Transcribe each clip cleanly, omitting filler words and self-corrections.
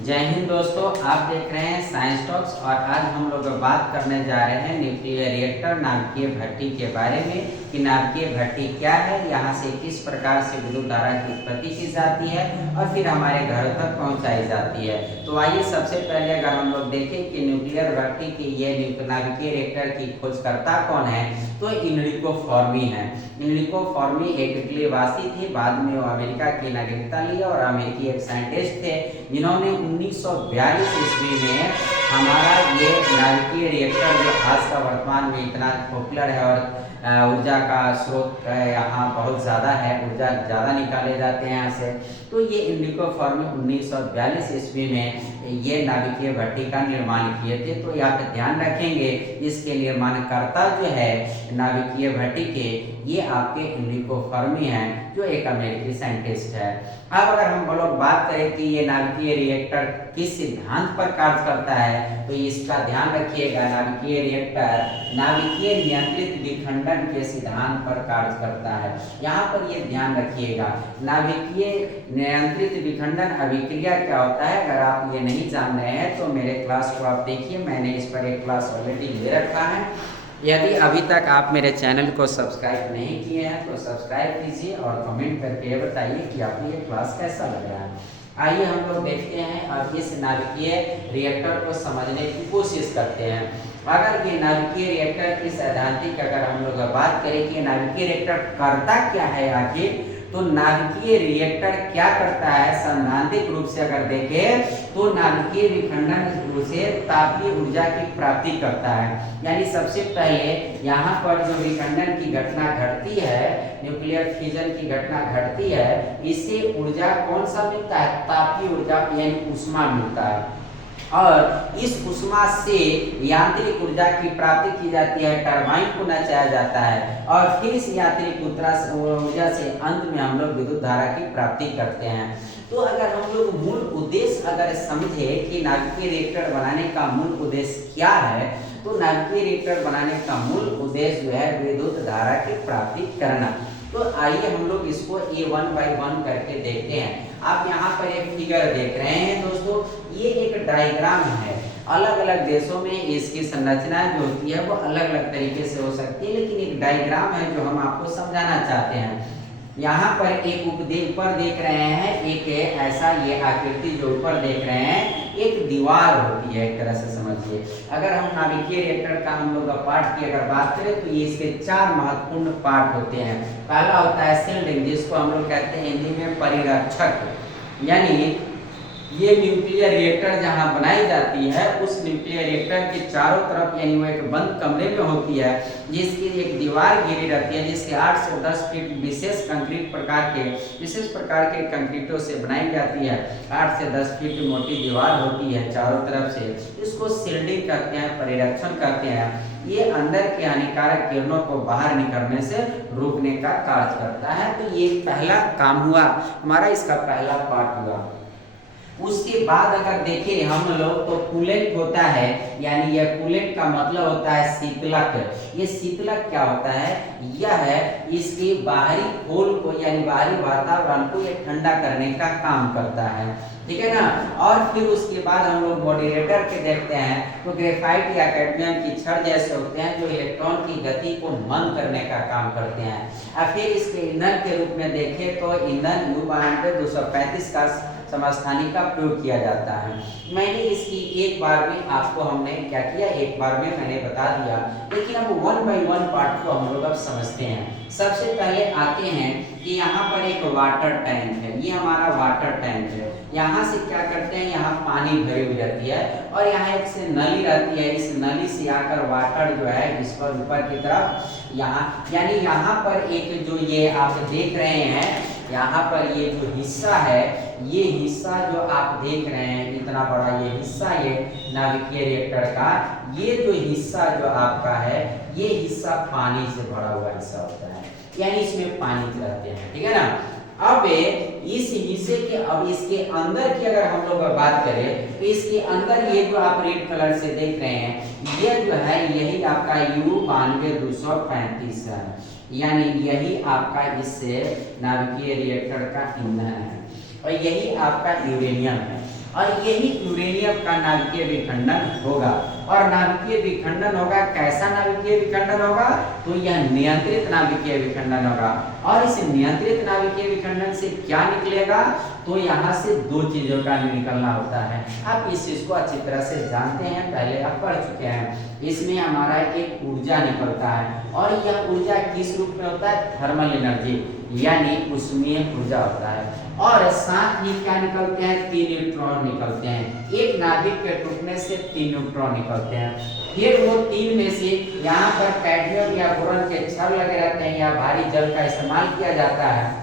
जय हिंद दोस्तों, आप देख रहे हैं साइंस टॉक्स और आज हम लोग बात करने जा रहे हैं न्यूक्लियर रिएक्टर नाभिकीय भट्टी के बारे में कि नाभिकीय भट्टी क्या है, यहाँ से किस प्रकार से विद्युत धारा की उत्पत्ति की जाती है और फिर हमारे घरों तक पहुँचाई जाती है। तो आइए सबसे पहले अगर हम लोग देखें कि न्यूक्लियर भट्टी की ये नाभिकीय रिएक्टर की खोजकर्ता कौन है, तो इनरिको फर्मी है। इनरिको फर्मी एक इटली वासी थे, बाद में वो अमेरिका की नागरिकता ली और अमेरिकी एक साइंटिस्ट थे जिन्होंने 1942 ईस्वी में हमारा ये नाभिकीय रिएक्टर जो आज का वर्तमान में इतना पॉपुलर है और ऊर्जा का स्रोत यहाँ बहुत ज़्यादा है, ऊर्जा ज़्यादा निकाले जाते हैं यहाँ से। तो ये इनरिको फर्मी 1942 ईस्वी में ये नाभिकीय भट्टी का निर्माण किए थे। तो यहाँ पे ध्यान रखेंगे इसके निर्माणकर्ता जो है नाभिकीय भट्टी के, ये आपके इनरिको फर्मी हैं जो एक अमेरिकी साइंटिस्ट है। अब अगर हम लोग बात करें कि ये नाभिकीय रिएक्टर किस सिद्धांत पर कार्य करता है, तो इसका ध्यान रखिएगा। नाभिकीय रिएक्टर नाभिकीय नियंत्रित विखंडन के सिद्धांत पर कार्य करता है। यहाँ पर ये ध्यान रखिएगा, नाभिकीय नियंत्रित विखंडन अभिक्रिया क्या होता है। अगर आप ये नहीं जान रहे हैं तो मेरे क्लास को आप देखिए, मैंने इस पर एक क्लास ऑलरेडी ले रखा है। यदि अभी तक आप मेरे चैनल को सब्सक्राइब नहीं किए हैं तो सब्सक्राइब कीजिए और कमेंट करके बताइए कि आपको ये क्लास कैसा लग रहा है। आइए हम लोग देखते हैं और इस नाभिकीय रिएक्टर को समझने की कोशिश करते हैं। अगर ये नाभिकीय रिएक्टर की सैद्धांतिक अगर हम लोग बात करें कि नाभिकीय रिएक्टर करता क्या है आखिर, तो नाभिकीय रिएक्टर क्या करता है सैद्धांतिक रूप से अगर देखें तो नाभिकीय विखंडन से तापीय ऊर्जा की प्राप्ति करता है। यानी सबसे पहले यहाँ पर जो विखंडन की घटना घटती है, न्यूक्लियर फिजन की घटना घटती है, इससे ऊर्जा कौन सा मिलता है, तापीय ऊर्जा यानी ऊष्मा मिलता है और इस ऊष्मा से यांत्रिक ऊर्जा की प्राप्ति की जाती है, टरबाइन को नचाया जाता है और फिर इस यांत्रिक ऊर्जा से अंत में हम लोग विद्युत धारा की प्राप्ति करते हैं। तो अगर हम लोग मूल उद्देश्य अगर समझे कि नाभिकीय रिएक्टर बनाने का मूल उद्देश्य क्या है, तो नाभिकीय रिएक्टर बनाने का मूल उद्देश्य जो है विद्युत धारा की प्राप्ति करना। तो आइए हम लोग इसको ए वन बाई वन करके देखते हैं। आप यहाँ पर एक फिगर देख रहे हैं दोस्तों, ये एक डायग्राम है। अलग अलग देशों में इसकी संरचना जो होती है वो अलग अलग तरीके से हो सकती है, लेकिन एक डायग्राम है जो हम आपको समझाना चाहते हैं। यहाँ पर एक ऊपर देख रहे हैं, एक ऐसा ये आकृति जो ऊपर देख रहे हैं एक दीवार होती है, एक तरह से समझिए। अगर हम नाभिकीय रिएक्टर का हम लोग पार्ट की अगर बात करें तो ये इसके 4 महत्वपूर्ण पार्ट होते हैं। पहला होता है शिल्डिंग, जिसको हम लोग कहते हैं हिंदी में परिरक्षक। यानी ये न्यूक्लियर रिएक्टर जहां बनाई जाती है उस न्यूक्लियर रिएक्टर के चारों तरफ, यानी वो एक बंद कमरे में होती है जिसकी एक दीवार घिरी रहती है, जिसके 8 से 10 फीट विशेष प्रकार के कंक्रीटों से बनाई जाती है। 8 से 10 फीट मोटी दीवार होती है चारों तरफ से, इसको शिल्डिंग कहते हैं, परिरक्षण कहते हैं। ये अंदर के हानिकारक किरणों को बाहर निकलने से रोकने का कार्य करता है। तो ये पहला काम हुआ हमारा, इसका पहला पार्ट हुआ। उसके बाद अगर देखें हम लोग तो कूलेंट होता है, यानी यह कूलेंट का मतलब होता है शीतलक। ये शीतलक क्या होता है, यह है इसके बाहरी खोल को यानी बाहरी वातावरण को ये ठंडा करने का काम करता है, ठीक है ना। और फिर उसके बाद हम लोग मॉडरेटर के देखते हैं तो ग्रेफाइट या कैडमियम की छड़ जैसे होते हैं जो इलेक्ट्रॉन की गति को मंद करने का काम करते हैं। और फिर इसके ईंधन के रूप में देखें तो ईंधन U-235 का समस्थानिक का प्रयोग किया जाता है। मैंने इसकी एक बार में आपको हमने क्या किया, एक बार में मैंने बता दिया, लेकिन अब 1 बाई 1 पार्ट को हम लोग अब समझते हैं। सबसे पहले आते हैं कि यहाँ पर एक वाटर टैंक है, ये हमारा वाटर टैंक है। यहाँ से क्या करते हैं, यहाँ पानी भरी हुई रहती है और यहाँ एक से नली रहती है, इस नली से आकर वाटर जो है इस पर ऊपर की तरफ यहाँ, यानी यहाँ पर एक जो ये आप देख रहे हैं, यहाँ पर ये जो हिस्सा है, ये हिस्सा जो आप देख रहे हैं इतना बड़ा ये हिस्सा, ये नाभिकीय रिएक्टर का ये जो हिस्सा जो आपका है, ये हिस्सा पानी से भरा हुआ हिस्सा होता है, यानी इसमें पानी रहते हैं, ठीक है ना। अब इस हिस्से के, अब इसके अंदर की अगर हम लोग बात करें तो इसके अंदर ये जो आप रेड कलर से देख रहे हैं, ये जो है यही आपका U-9235 है, यानी यही आपका इससे नाभिकीय रिएक्टर का ईंधन है और यही आपका यूरेनियम है। और यही यूरेनियम का नाभिकीय विखंडन होगा। और नाभिकीय विखंडन होगा, कैसा नाभिकीय विखंडन होगा? तो यह नियंत्रित नाभिकीय विखंडन होगा। और इस नियंत्रित नाभिकीय विखंडन से क्या निकलेगा? तो यहाँ से दो चीजों का निकलना होता है। आप इस चीज को अच्छी तरह से जानते हैं, पहले आप पढ़ चुके हैं। इसमें हमारा एक ऊर्जा निकलता है और यह ऊर्जा किस रूप में होता है? थर्मल एनर्जी यानी उष्मीय ऊर्जा होता है। और साथ ही क्या निकलते हैं? 3 न्यूट्रॉन निकलते हैं। एक नाभिक के टूटने से 3 न्यूट्रॉन निकलते हैं। फिर वो 3 में से यहाँ पर कैडमियम या बोरॉन के क्षार लगे रहते हैं या भारी जल का इस्तेमाल किया जाता है।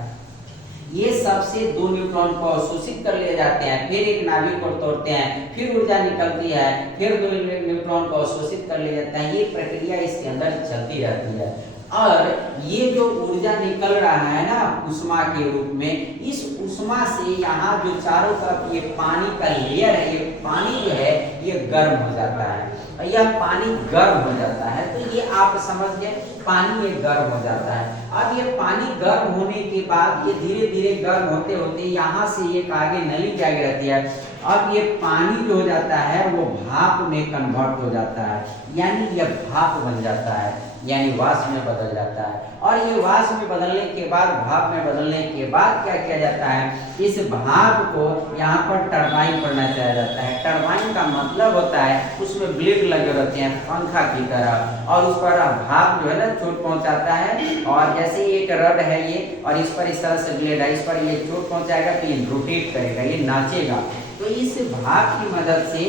ये सबसे 2 न्यूट्रॉन को अवशोषित कर लिए जाते हैं, फिर एक नाभिक को तोड़ते हैं, फिर ऊर्जा निकलती है, फिर 2 न्यूट्रॉन को अवशोषित कर लिया जाता है। ये प्रक्रिया इसके अंदर चलती रहती है। और ये जो ऊर्जा निकल रहा है ना उष्मा के रूप में, इस उष्मा से यहाँ जो चारों तरफ ये पानी का लेयर है, ये पानी जो है ये गर्म हो जाता है। और यह पानी गर्म हो जाता है तो ये आप समझ गए, पानी ये गर्म हो जाता है। अब ये पानी गर्म होने के बाद ये धीरे धीरे गर्म होते होते यहाँ से एक आगे नली जागी रहती है। अब ये पानी जो हो जाता है वो भाप में कन्वर्ट हो जाता है, यानी यह भाप बन जाता है, यानी वाष्प में बदल जाता है। और ये वाष्प में बदलने के बाद, भाप में बदलने के बाद क्या किया जाता है? इस भाप को यहाँ पर टरबाइन पर नचाया जाता है। टरबाइन का मतलब होता है उसमें ब्लेड लगे रहते हैं पंखा की तरह, और उस पर भाप जो है ना चोट पहुंचाता है। और जैसे ही एक रड है ये, और इस पर इस तरह से ब्लेड है, इस पर ये चोट पहुंचाएगा तो ये रोटेट करेगा, ये नाचेगा। तो इस भाप की मदद से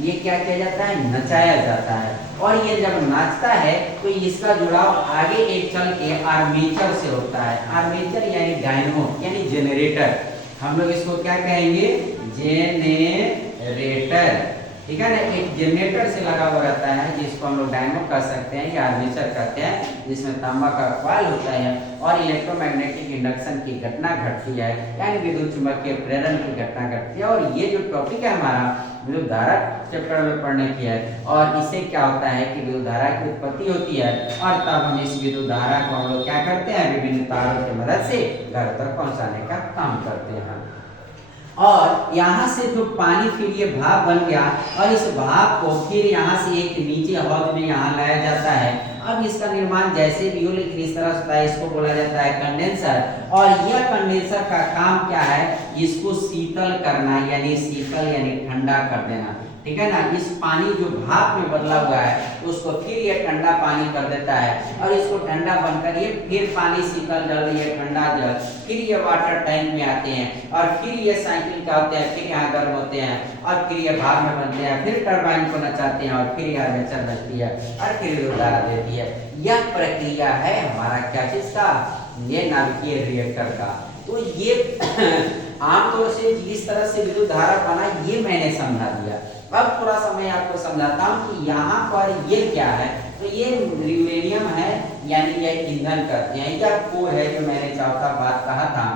ये क्या किया जाता है? नचाया जाता है। और ये जब नाचता है तो इसका जुड़ाव आगे एक चल के आर्मेचर से होता है। आर्मेचर यानी डायनो यानी जनरेटर, हम लोग इसको क्या कहेंगे? जेनेरेटर, ठीक है ना। एक जनरेटर से लगा हुआ रहता है जिसको हम लोग डायनो कह सकते हैं या आर्मेचर कहते हैं, जिसमें तांबा का कॉइल होता है और इलेक्ट्रोमैग्नेटिक इंडक्शन की घटना घटती है, यानी विद्युत चुंबकीय प्रेरण की घटना घटती है। और ये जो टॉपिक है हमारा विद्युत धारा चैप्टर में पढ़ने की है। और इससे क्या होता है कि विद्युत धारा की उत्पत्ति होती है और तब हम इस विद्युत धारा को हम लोग क्या करते हैं? विभिन्न तारों की मदद से घर तक पहुंचाने का काम करते हैं। और यहाँ से जो पानी फिर ये भाप बन गया और इस भाप को फिर यहाँ से एक नीचे हौद में यहाँ लाया जाता है। अब इसका निर्माण जैसे भी हो लेकिन इस तरह होता है, इसको बोला जाता है कंडेंसर। और यह कंडेंसर का काम क्या है? इसको शीतल करना, यानी शीतल यानी ठंडा कर देना, ठीक है ना। इस पानी जो भाप में बदला हुआ है उसको फिर ये ठंडा पानी कर देता है और इसको ठंडा बनकर ये फिर पानी शीतल जल, ये ठंडा जल, फिर ये वाटर टैंक में आते हैं और फिर ये साइकिल का होते हैं, फिर यहाँ गर्म होते हैं और फिर ये भाप में बनते हैं, फिर टरबाइन को नचाते हैं और फिर ये आर्मेचर बनती है और फिर उतारा देती है। यह प्रक्रिया है हमारा क्या चीज का? ये नाभिकीय रिएक्टर का। तो ये आमतौर से जिस तरह से विद्युत धारा बना ये मैंने समझा दिया। अब थोड़ा सा मैं आपको समझाता हूँ कि यहाँ पर ये क्या है। तो ये यूरेनियम है, यानी यह ईंधन करते हैं। यह कोर है जो मैंने चौथा बात कहा था,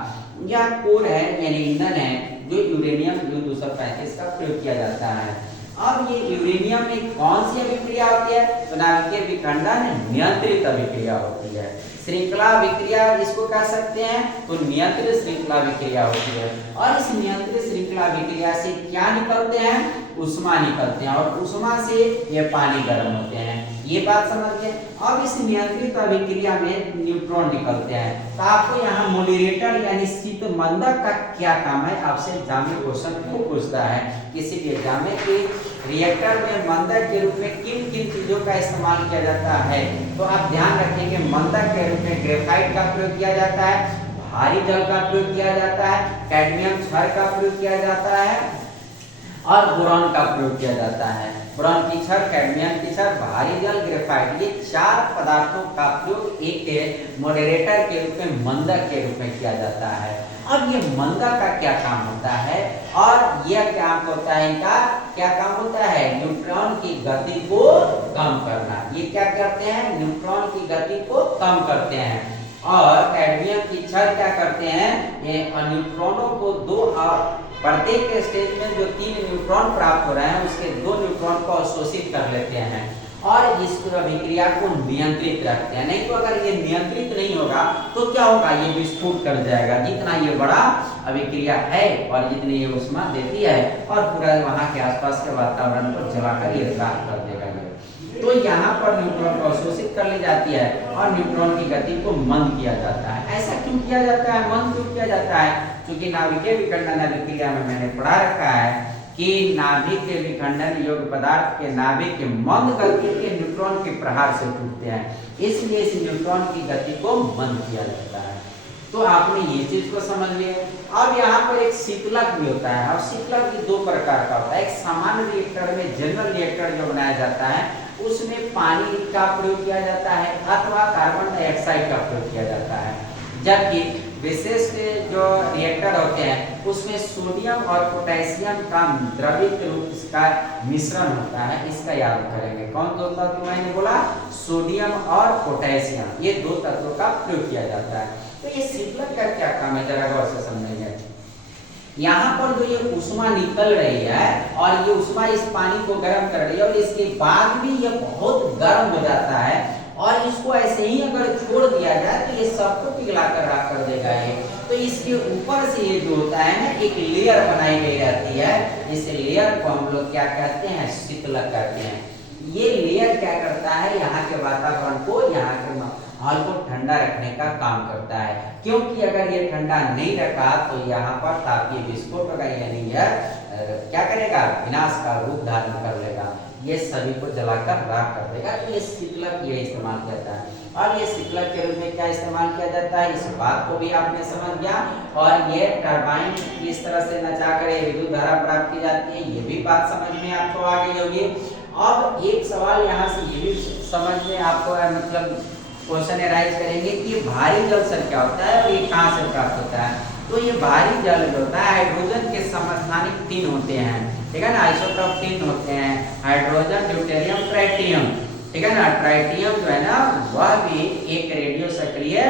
यह कोर है यानी ईंधन है जो यूरेनियम U-235 का प्रयोग किया जाता है। अब ये यूरेनियम में कौन सी अभिक्रिया होती है? तो नाभिकीय विखंडन नियंत्रित अभिक्रिया होती है। श्रृंखला अभिक्रिया इसको कह सकते हैं, तो नियंत्रित श्रृंखला अभिक्रिया होती है। और इस नियंत्रित श्रृंखला अभिक्रिया से क्या निकलते हैं? उष्मा निकलते हैं और उष्मा से ये पानी गर्म होते हैं। ये बात समझ गए। अब इस नियंत्रित अभिक्रिया में न्यूट्रॉन निकलते हैं। तो आपको यहाँ मॉडरेटर यानी शीतमंदक का क्या काम है? आपसे एग्जाम में क्वेश्चन को पूछता है किसी भी एग्जाम में कि रिएक्टर में मंदक के रूप में किन किन चीजों का इस्तेमाल किया जाता है। तो आप ध्यान रखेंगे मंदक के रूप में ग्रेफाइट का प्रयोग किया जाता है, भारी जल का प्रयोग किया जाता है, कैडमियम क्षार का प्रयोग किया जाता है और बोरॉन का प्रयोग किया जाता है। बोरॉन की क्षार, कैडमियम की क्षार, भारी जल, ग्रेफाइट, ये 4 पदार्थों का प्रयोग एक मॉडरेटर के रूप में मंदक के रूप में किया जाता है। अब ये मंदक का क्या काम होता है और यह क्या होता है? इनका क्या काम होता है? न्यूट्रॉन की गति को कम करना। ये क्या करते हैं? न्यूट्रॉन की गति को कम करते हैं। और कैडमियम की क्षार क्या करते हैं? ये न्यूट्रॉनों को प्रत्येक स्टेज में जो 3 न्यूट्रॉन प्राप्त हो रहे हैं उसके 2 न्यूट्रॉन को अवशोषित कर लेते हैं और इस अभिक्रिया को नियंत्रित रखते हैं। नहीं तो अगर ये नियंत्रित नहीं होगा तो क्या होगा, ये विस्फोट कर जाएगा। जितना ये बड़ा अभिक्रिया है और जितनी ये ऊष्मा देती है और पूरा वहाँ के आसपास के वातावरण को जलाकर ये राख कर देगा। तो यहाँ पर न्यूट्रॉन को अवशोषित कर ली जाती है और न्यूट्रॉन की गति को मंद किया जाता है। ऐसा क्यों किया जाता है, मंद क्यों किया जाता है? क्योंकि नाभिकीय विखंडन अभिक्रिया में मैंने पढ़ा रखा है कि नाभिक के विखंडन योग्य पदार्थ के नाभिक के मंद गति के न्यूट्रॉन के प्रहार से टूटते हैं, इसलिए इस न्यूट्रॉन की गति को मंद किया जाता है। तो आपने ये चीज को समझ लिया। अब यहाँ पर एक शीतलक भी होता है। अब शीतलक भी दो प्रकार का होता है। एक सामान्य रिएक्टर में, जनरल रिएक्टर जो बनाया जाता है, उसमें पानी का प्रयोग किया जाता है अथवा कार्बन डाइऑक्साइड का प्रयोग किया जाता है। जबकि विशेष जो रिएक्टर होते हैं उसमें सोडियम और पोटेशियम का द्रवित रूप का मिश्रण होता है। इसका याद करेंगे, कौन दो तत्व मैंने बोला, सोडियम और पोटेशियम, ये दो तत्वों का प्रयोग किया जाता है। तो ये शीतलक का क्या काम है, जरा गौर से समझेंगे। यहाँ पर जो ये ऊष्मा निकल रही है और ये ऊष्मा इस पानी को गर्म कर रही है और इसके बाद भी ये बहुत गर्म हो जाता है और इसको ऐसे ही अगर छोड़ दिया जाए तो ये सबको पिघलाकर राख कर देगा ये। तो इसके ऊपर से ये जो होता है ना, एक लेयर बनाई गई रहती है। इस लेयर को हम लोग क्या कहते हैं, शीतलक कहते हैं। ये लेयर क्या करता है, यहाँ के वातावरण को, यहाँ के माहौल को ठंडा रखने का काम करता है। क्योंकि अगर ये ठंडा नहीं रखा तो यहाँ पर तापीय विस्फोट होगा, यानी यह क्या करेगा, विनाश का रूप धारण कर लेगा, ये सभी को जलाकर राख कर देगा। तो ये शीतलक ये इस्तेमाल करता है। और ये शीतलक के रूप में क्या इस्तेमाल किया जाता है, इस बात को भी आपने समझ गया। और ये टरबाइन किस तरह से नचाकर ये विद्युत धारा प्राप्त की जाती है, ये भी बात समझ में आपको आ गई होगी। अब एक सवाल यहाँ से ये भी समझ में आपको मतलब क्वेश्चन एराइज करेंगे कि ये भारी जल सर क्या होता है और ये कहाँ से प्राप्त होता है। तो ये भारी जल जो होता है हाइड्रोजन के समस्थानिक तीन होते हैं, ठीक है ना, आइसोटॉप तीन होते हैं, हाइड्रोजन, ड्यूटेरियम, ट्राइटियम, ठीक है ना। ट्राइटियम जो है ना वह भी एक रेडियो सक्रिय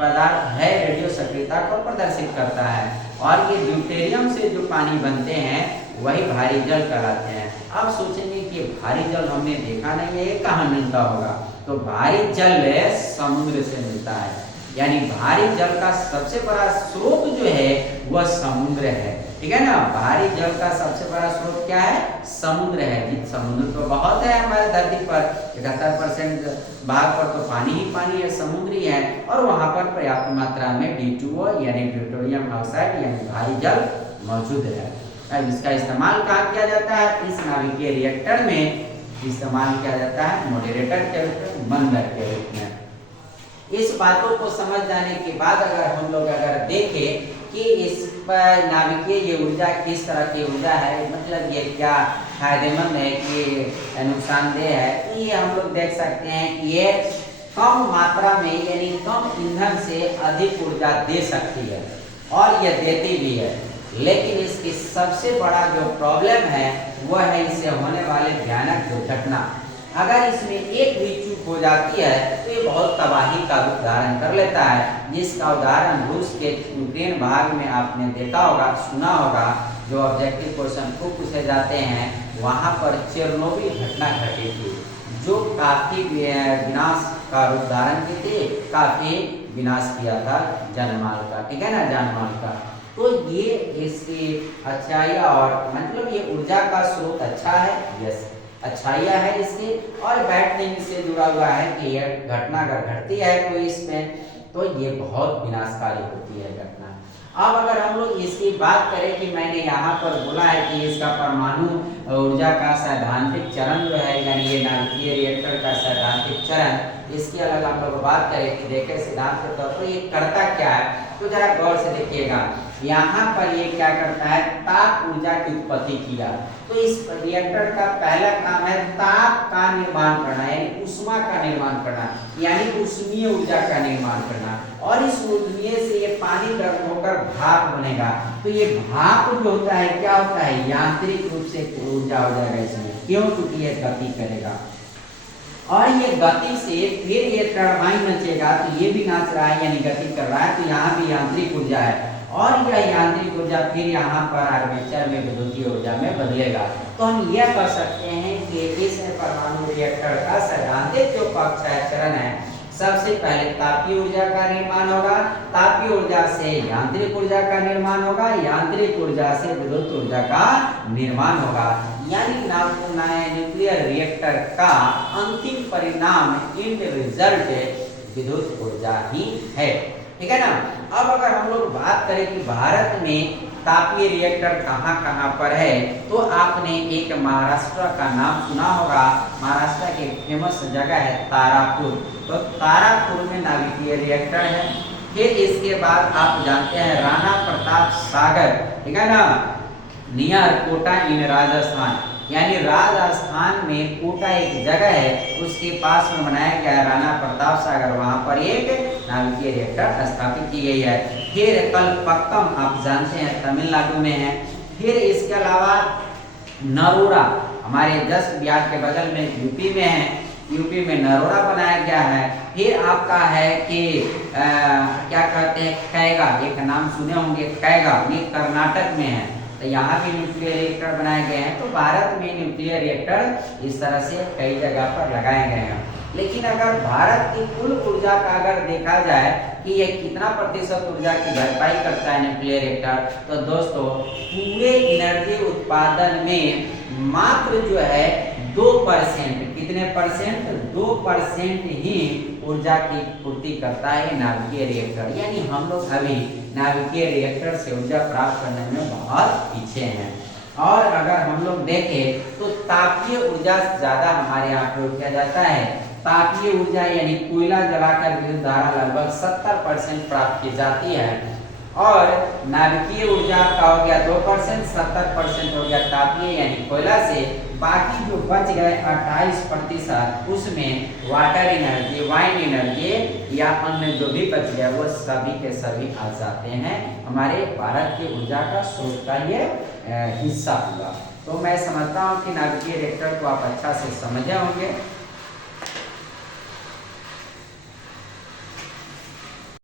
पदार्थ है, रेडियो सक्रियता को प्रदर्शित करता है। और ये ड्यूटेरियम से जो पानी बनते हैं वही भारी जल कहलाते हैं। अब सोचेंगे कि भारी जल हमने देखा नहीं है, ये कहाँ मिलता होगा। तो भारी जल समुद्र से मिलता है, यानी भारी जल का सबसे बड़ा स्रोत जो है वह समुद्र है, ठीक है ना। भारी जल का सबसे बड़ा स्रोत क्या है, समुद्र है। समुद्र तो बहुत है हमारे धरती पर, 71% भाग पर तो पानी ही पानी है, समुद्री है। और वहाँ पर पर्याप्त मात्रा में D2O यानी ड्यूटेरियम ऑक्साइड यानी भारी जल मौजूद है। अब इसका इस्तेमाल कहाँ किया जाता है, इस नाभिकीय रिएक्टर में इस्तेमाल किया जाता है मॉडरेटर के रूप में, मंदक के रूप में। इस बातों को समझ जाने के बाद अगर हम लोग अगर देखें कि इस पर नाभिकीय ये ऊर्जा किस तरह की ऊर्जा है, मतलब ये क्या फायदेमंद है कि नुकसानदेह है, तो ये हम लोग देख सकते हैं कि ये कम मात्रा में यानी कम ईंधन से अधिक ऊर्जा दे सकती है और ये देती भी है। लेकिन इसकी सबसे बड़ा जो प्रॉब्लम है वह है इससे होने वाले भयानक दुर्घटना। अगर इसमें एक भी चूक हो जाती है तो ये बहुत तबाही का रूप धारण कर लेता है, जिसका उदाहरण रूस के यूक्रेन भाग में आपने देखा होगा, सुना होगा। जो ऑब्जेक्टिव क्वेश्चन खूब पूछे जाते हैं, वहाँ पर चेरनोबिल घटना घटी थी जो काफी विनाश का रूप धारण की थी, काफी विनाश किया था जानमाल का, ठीक है ना, जानमाल का। तो ये इसकी अच्छाइयाँ और मतलब ये ऊर्जा का स्रोत अच्छा है, यस अच्छाइयाँ है इसकी। और बैड थिंग से जुड़ा हुआ है कि यह घटना अगर घटती है कोई इसमें तो ये बहुत विनाशकारी होती है घटना। अब अगर हम लोग इसकी बात करें कि मैंने यहाँ पर बोला है कि इसका परमाणु ऊर्जा का सैद्धांतिक चरण जो है, यानी ये नाभिकीय रिएक्टर का सैद्धांतिक चरण, इसकी अलग हम लोग बात करें कि देखें सिद्धांत के तौर पर ये करता क्या है, तो जरा गौर से देखिएगा। यहाँ पर ये क्या करता है, ताप ऊर्जा की उत्पत्ति किया। तो इस रिएक्टर का पहला काम है ताप का निर्माण करना, यानी ऊष्मा का निर्माण करना, यानी ऊष्मीय ऊर्जा का निर्माण करना। और इस ऊष्मीय से ये पानी गर्म होकर भाप बनेगा। तो ये भाप जो होता है क्या होता है, यांत्रिक रूप से ऊर्जा हो जाएगा इसमें, क्यों, क्योंकि ये गति करेगा। और ये गति से फिर ये टरबाइन नचेगा, तो ये भी नाच रहा है यानी गति कर रहा है, तो यहाँ भी यांत्रिक ऊर्जा है। और यह यांत्रिक ऊर्जा फिर यहाँ पर आर्मेचर में विद्युतीय ऊर्जा में बदलेगा। तो हम यह कह सकते हैं कि इस परमाणु रिएक्टर का सैद्धांतिक जो पक्ष है, चरण है, सबसे पहले तापीय ऊर्जा का निर्माण होगा, तापीय ऊर्जा से यांत्रिक ऊर्जा का निर्माण होगा, यांत्रिक ऊर्जा से विद्युत ऊर्जा का निर्माण होगा। यानी न्यूक्लियर रिएक्टर का अंतिम परिणाम, एंड रिजल्ट, विद्युत ऊर्जा ही है। ठीक है ना। अब अगर हम लोग बात करें कि भारत में तापीय रिएक्टर कहाँ कहाँ पर है, तो आपने एक महाराष्ट्र का नाम सुना होगा। महाराष्ट्र की फेमस जगह है तारापुर। तो तारापुर में नाभिकीय रिएक्टर है। फिर इसके बाद आप जानते हैं राणा प्रताप सागर, ठीक है ना, नियर कोटा इन राजस्थान, यानी राजस्थान में कोटा एक जगह है, उसके पास में बनाया गया राणा प्रताप सागर, वहां पर एक नाभिकीय रिएक्टर स्थापित की गई है। फिर कलपक्कम आप जानते हैं तमिलनाडु में है। फिर इसके अलावा नरोरा हमारे जस्ट बिहार के बगल में यूपी में है, यूपी में नरोरा बनाया गया है। फिर आपका है कि क्या कहते हैं कैगा, एक नाम सुने होंगे कैगा, ये कर्नाटक में है। तो यहाँ भी न्यूक्लियर रिएक्टर बनाए गए हैं। तो भारत में न्यूक्लियर रिएक्टर इस तरह से कई जगह पर लगाए गए हैं। लेकिन अगर भारत की कुल ऊर्जा का अगर देखा जाए कि ये कितना प्रतिशत ऊर्जा की भरपाई करता है न्यूक्लियर रिएक्टर, तो दोस्तों पूरे एनर्जी उत्पादन में मात्र जो है 2%, कितने परसेंट, 2% ही ऊर्जा की पूर्ति करता है नाभिकीय रिएक्टर। यानी हम लोग अभी नाभिकीय रिएक्टर से ऊर्जा प्राप्त करने में बहुत पीछे हैं। और अगर हम लोग देखें तो तापीय ऊर्जा ज्यादा हमारे यहाँ प्रयोग किया जाता है। तापीय ऊर्जा यानी कोयला जलाकर विद्युत धारा लगभग 70% प्राप्त की जाती है। और नाभिकीय ऊर्जा का हो गया 2%, 70% हो गया तापीय यानी कोयला से। बाकी जो बच गए 28% उसमें वाटर एनर्जी, वाइंड एनर्जी या अन्य जो भी बच गया वो सभी के सभी आ जाते हैं हमारे भारत की ऊर्जा का स्रोत का ये हिस्सा हुआ। तो मैं समझता हूँ कि नाभिकीय रिएक्टर को आप अच्छा से समझे होंगे।